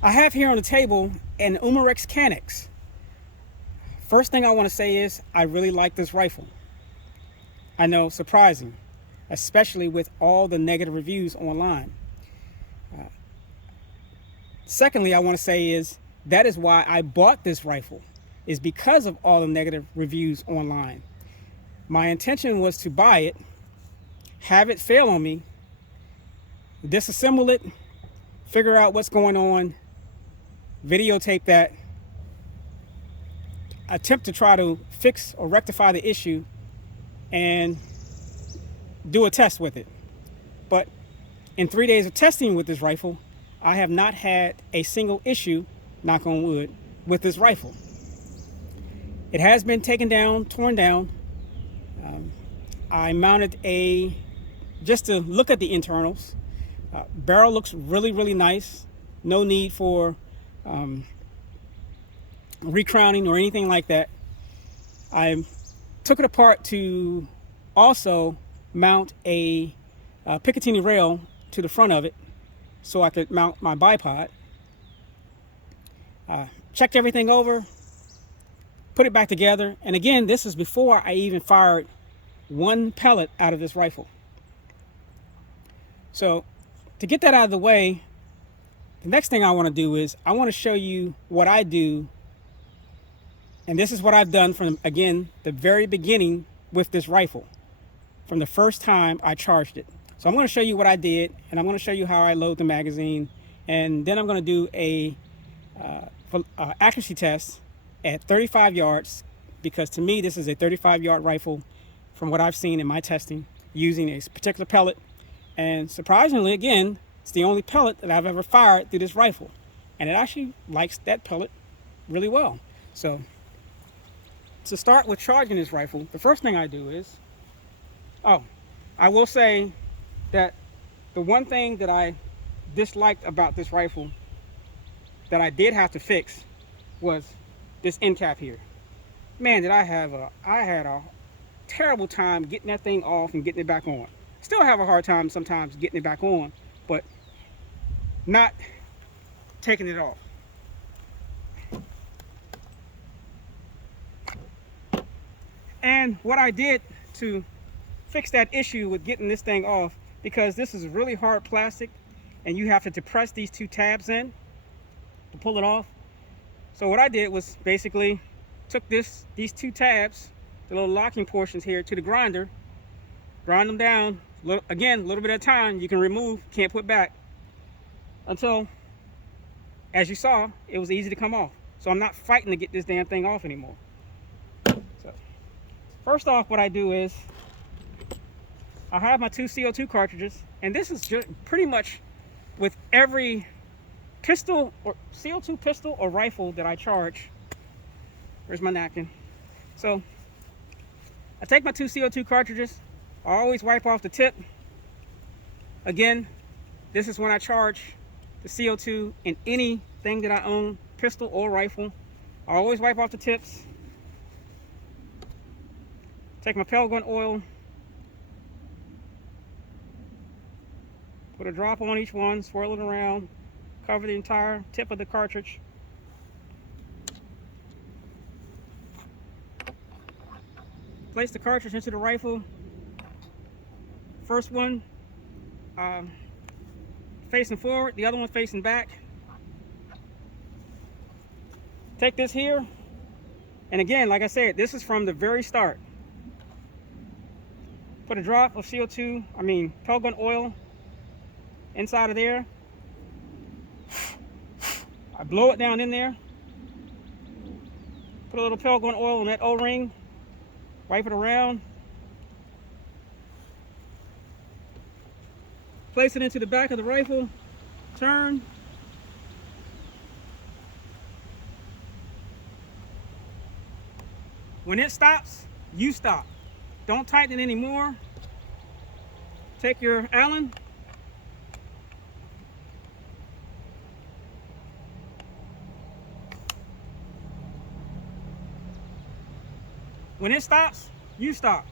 I have here on the table an Umarex Canex. First thing I want to say is I really like this rifle. I know, surprising, especially with all the negative reviews online. Secondly, I want to say is that is why I bought this rifle, is because of all the negative reviews online. My intention was to buy it, have it fail on me, disassemble it, figure out what's going on, videotape that, attempt to try to fix or rectify the issue, and do a test with it. But in 3 days of testing with this rifle, I have not had a single issue, knock on wood, with this rifle. It has been taken down, torn down. I mounted just to look at the internals. Barrel looks really, really nice. No need for recrowning or anything like that. I took it apart to also mount a Picatinny rail to the front of it so I could mount my bipod. Checked everything over, put it back together, and again, this is before I even fired one pellet out of this rifle. So to get that out of the way, the next thing I want to do is I want to show you what I do. And this is what I've done from, again, the very beginning with this rifle, from the first time I charged it. So I'm going to show you what I did, and I'm going to show you how I load the magazine, and then I'm going to do a accuracy test at 35 yards, because to me this is a 35-yard rifle from what I've seen in my testing using a particular pellet. And surprisingly, again, it's the only pellet that I've ever fired through this rifle, and it actually likes that pellet really well. So to start with charging this rifle, the first thing I do is, I will say that the one thing that I disliked about this rifle that I did have to fix was this end cap here. Man, did I had a terrible time getting that thing off and getting it back on. Still have a hard time sometimes getting it back on, but not taking it off. And what I did to fix that issue with getting this thing off, because this is really hard plastic and you have to depress these two tabs in to pull it off. So what I did was basically took these two tabs, the little locking portions here, to the grinder, grind them down, again, a little bit at a time. You can remove, can't put back, until, as you saw, it was easy to come off. So I'm not fighting to get this damn thing off anymore. So first off, what I do is I have my two CO2 cartridges, and this is just pretty much with every pistol or CO2 pistol or rifle that I charge. Where's my napkin? So I take my two CO2 cartridges. I always wipe off the tip. Again, this is when I charge the CO2 in anything that I own, pistol or rifle. I always wipe off the tips. Take my pellet gun oil, put a drop on each one, swirl it around, cover the entire tip of the cartridge. Place the cartridge into the rifle. First one facing forward, the other one facing back. Take this here, and again, like I said, this is from the very start. Put a drop of pellet gun oil inside of there. I blow it down in there. Put a little pellet gun oil on that O-ring. Wipe it around. Place it into the back of the rifle. Turn. When it stops, you stop. Don't tighten it anymore. Take your Allen. When it stops, you stop.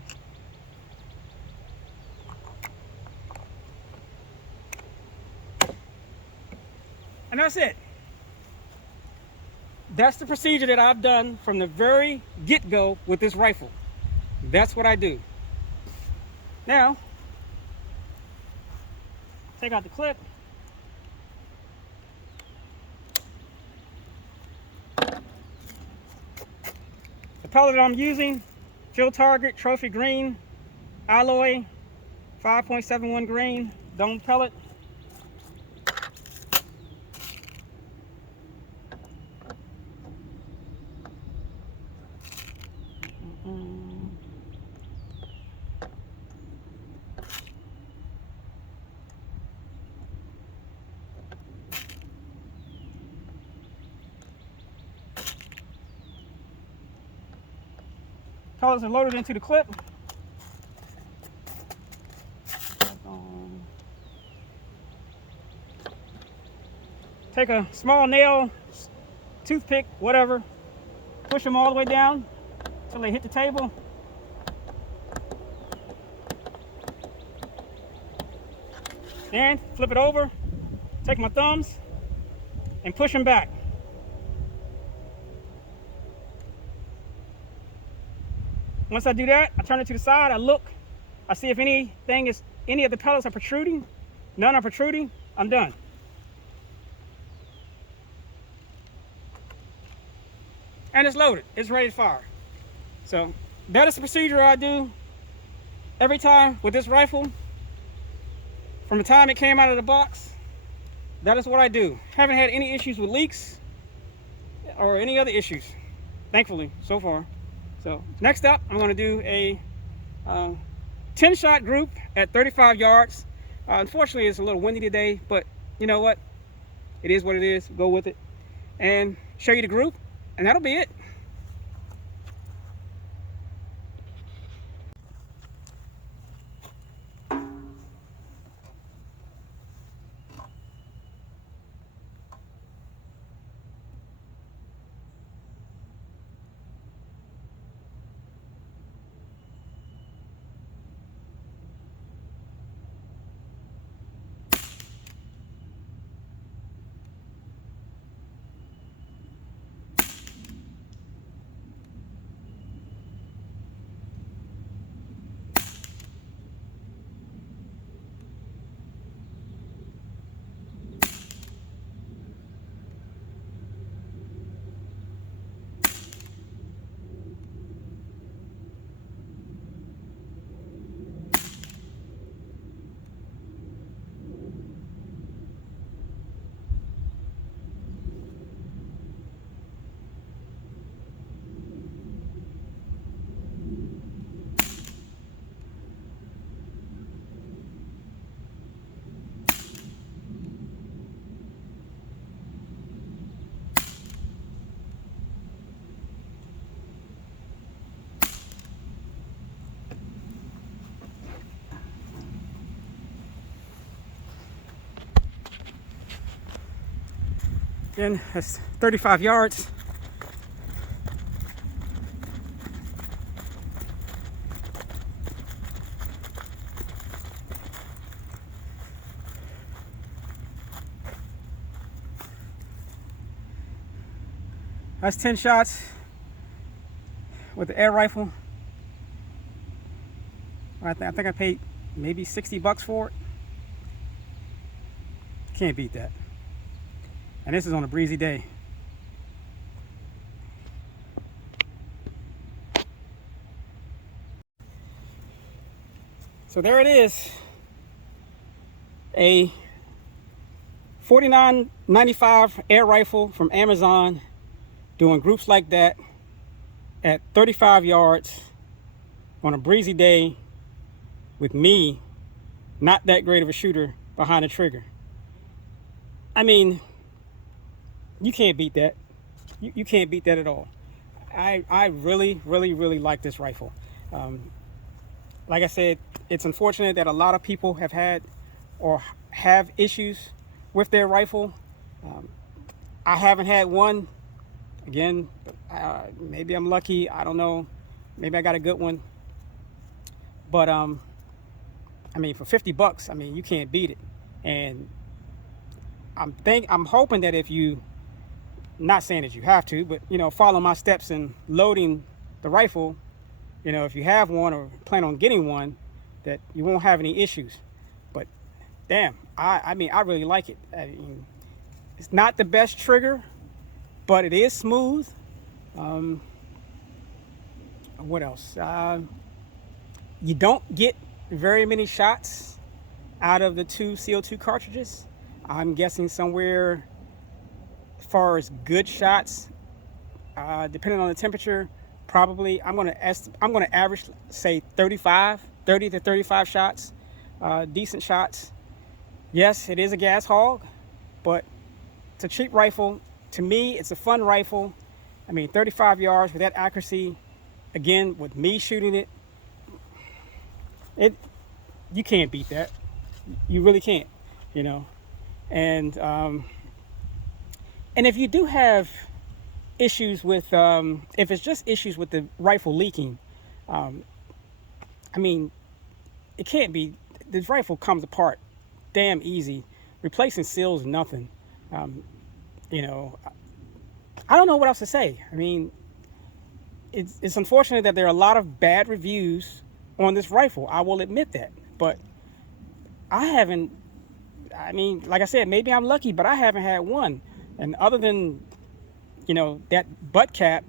And that's it. that's the procedure that I've done from the very get-go with this rifle. That's what I do. Now, take out the clip. The pellet that I'm using, Field Target Trophy Green Alloy 5.71 grain dome pellet. Pellets are loaded into the clip. Take a small nail, toothpick, whatever, push them all the way down until they hit the table. Then flip it over, take my thumbs and push them back. Once I do that, I turn it to the side, I look, I see if any of the pellets are protruding. None are protruding, I'm done. And it's loaded, it's ready to fire. So that is the procedure I do every time with this rifle. From the time it came out of the box, that is what I do. Haven't had any issues with leaks or any other issues, thankfully, so far. So next up, I'm going to do a 10-shot group at 35 yards. Unfortunately, it's a little windy today, but you know what? It is what it is. Go with it. And show you the group, and that'll be it. Again, that's 35 yards. That's 10 shots with the air rifle. I think I paid maybe 60 bucks for it. Can't beat that. And this is on a breezy day. So there it is. A $49.95 air rifle from Amazon, doing groups like that at 35 yards on a breezy day with me, not that great of a shooter, behind the trigger. I mean, you can't beat that. You can't beat that at all. I really like this rifle. Like I said, it's unfortunate that a lot of people have had or have issues with their rifle. I haven't had one. Again, maybe I'm lucky. I don't know. Maybe I got a good one. But I mean, for 50 bucks, I mean, you can't beat it. And I'm hoping that if you not saying that you have to, but you know, follow my steps in loading the rifle. You know, if you have one or plan on getting one, that you won't have any issues. But damn, I mean, I really like it. I mean, it's not the best trigger, but it is smooth. What else? You don't get very many shots out of the 2 CO2 cartridges. I'm guessing somewhere, as far as good shots, depending on the temperature, probably I'm going to average, say 30 to 35 shots, decent shots. Yes, it is a gas hog, but it's a cheap rifle. To me, it's a fun rifle. I mean, 35 yards with that accuracy, again, with me shooting it, you can't beat that. You really can't, you know. And if you do have issues with, if it's just issues with the rifle leaking, I mean, it can't be. This rifle comes apart damn easy. Replacing seals is nothing. You know, I don't know what else to say. I mean, it's unfortunate that there are a lot of bad reviews on this rifle. I will admit that, but I haven't. I mean, like I said, maybe I'm lucky, but I haven't had one. And other than, you know, that butt cap,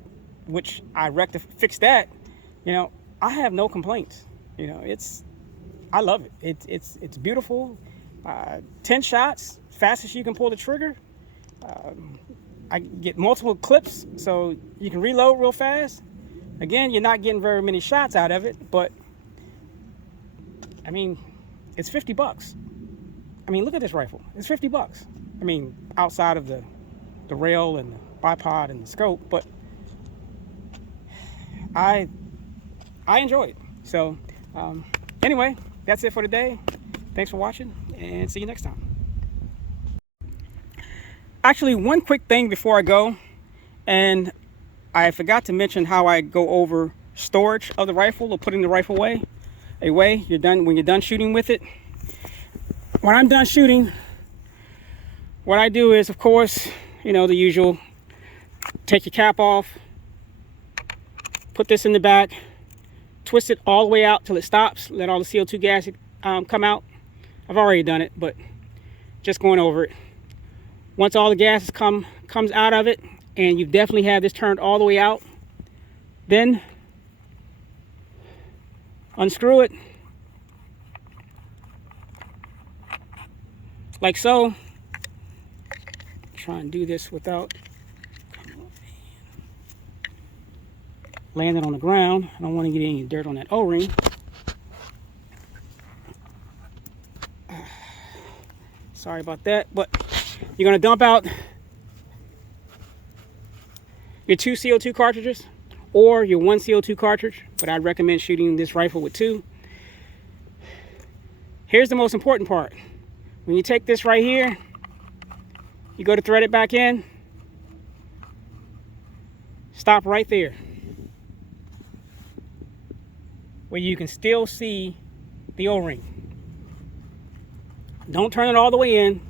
which I fixed that, you know, I have no complaints. You know, I love it. It's beautiful. 10 shots, fastest you can pull the trigger. I get multiple clips, so you can reload real fast. Again, you're not getting very many shots out of it, but I mean, it's $50. I mean, look at this rifle. It's $50. I mean, outside of the rail and the bipod and the scope, but I enjoy it. So anyway, that's it for today. Thanks for watching, and see you next time. Actually, one quick thing before I go, and I forgot to mention how I go over storage of the rifle or putting the rifle away. When you're done shooting with it. When I'm done shooting, what I do is, of course, you know, the usual, take your cap off, put this in the back, twist it all the way out till it stops, let all the CO2 gas come out. I've already done it, but just going over it. Once all the gas comes out of it, and you've definitely had this turned all the way out, then unscrew it like so. Try and do this without landing on the ground. I don't want to get any dirt on that O-ring. Sorry about that, but you're going to dump out your 2 CO2 cartridges or your 1 CO2 cartridge, but I'd recommend shooting this rifle with 2. Here's the most important part. When you take this right here, you go to thread it back in, stop right there, where you can still see the O-ring. Don't turn it all the way in.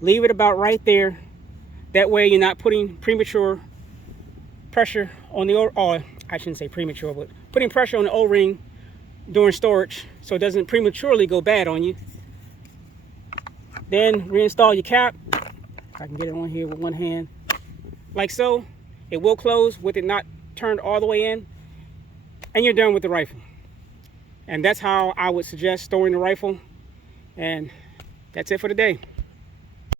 Leave it about right there. That way you're not putting premature pressure on the I shouldn't say premature, but putting pressure on the O-ring during storage so it doesn't prematurely go bad on you. Then reinstall your cap. I can get it on here with one hand, like so. It will close with it not turned all the way in, and you're done with the rifle. And that's how I would suggest storing the rifle. And that's it for today.